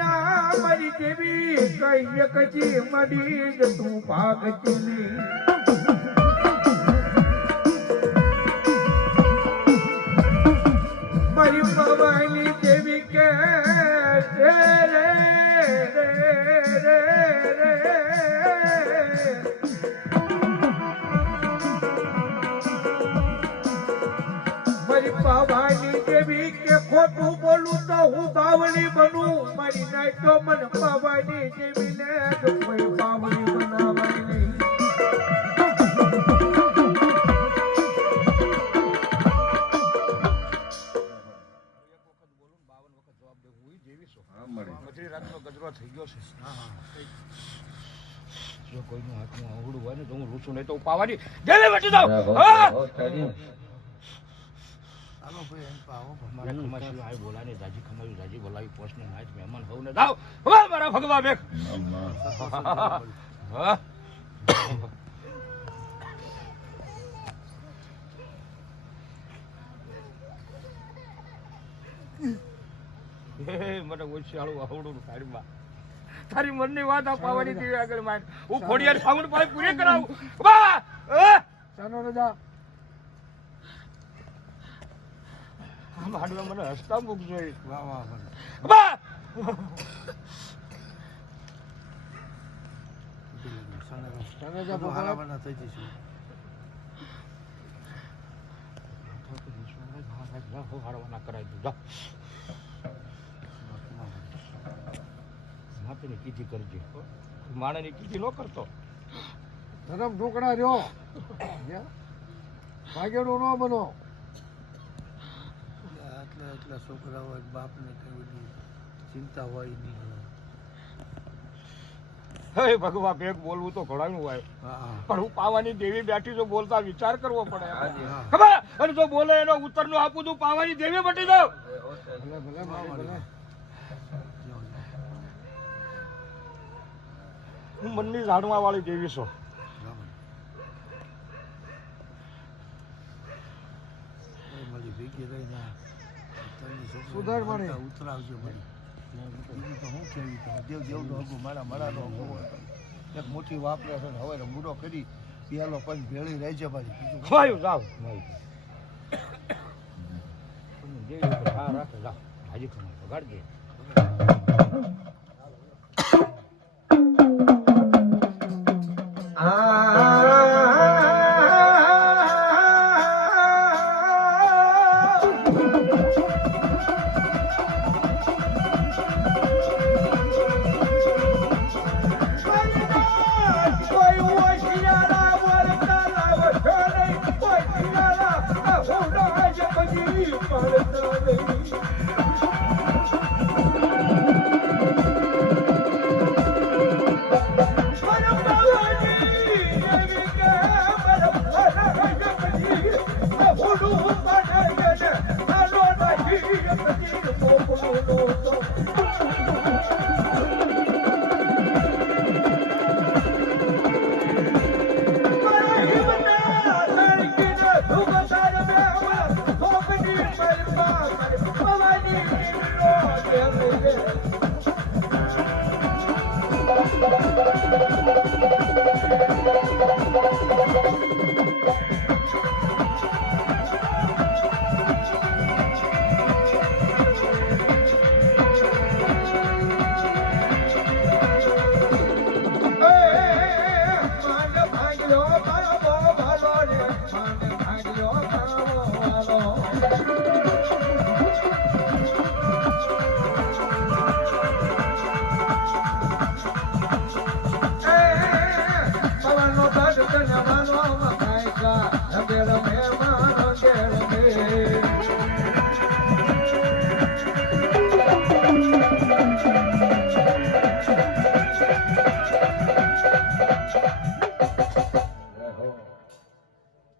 ના મારી દેવી કઈ કચી મડી જ તું ભાગ ચૂલી મારી પવાની દેવી કે રે રે રે રે મારી પવાની દેવી કે ખોટું બોલું તો હું બાવળી બનું. મારી નાઈટો મને પાવાની દેવી જો કોઈ બાવળી બનાવાય નહીં રાતનો ગજરો થઈ ગયો છે. જો કોઈનું હાથમાં આવડું હોય ને તો હું રૂસું નહીં તો હું પાવાની દેવી બેઠી જાઉં. હા મારા ખમાસી આય બોલાને જાજી ખમાયું જાજી બોલાવી પોસ્ટને નાચ મહેમાન હોવ ને. દાવ હવે મારા ભગવા બેક હા. મને ઓછાળું આવડું સાડીમાં. તારી મનની વાત આ પાવાની આગળ માર. હું ખોડિયાર સાઉન્ડ પાઈ પૂરી કરાવું. બા ચાલો રજા. આમ હાડવા મને હસતા મૂકજો એ. વાહ વાહ માપીને કીધી કરજે. માણસની કીધી ન કરતો. ધરમ ઢોકળા રહ્યો. ભાગેડો ન બનો. આટલા છોકરા હોય બાપને કઈ બધી ચિંતા હોય નહીં. હે ભગવા ભેગ બોલવું તો ઘણાનું હોય. પણ હું પાવાની દેવી બેઠી તો બોલતા વિચાર કરવો પડે ખબર? અને જો બોલે એનો ઉત્તર નો આપું તું પાવાની દેવી બટી દઉં ભલે ભલે ભલે હું મનની જાણવા વાળી દેવી છું. ભેગી રહીને સુધાર મળી. માનતા ઉતરાવજો મળી તો હું કેવી તો દેવ દેવનો હગો મારા મારાનો હગો હોય. એક મોટી વાપરે છે હવે મૂડો કરી પેલો પણ ભેળી રહેજે બીજું ખવાયું જાવ દેવી રાખે જાવ હાજી ખમાય વગાડજે. Maria, Maria.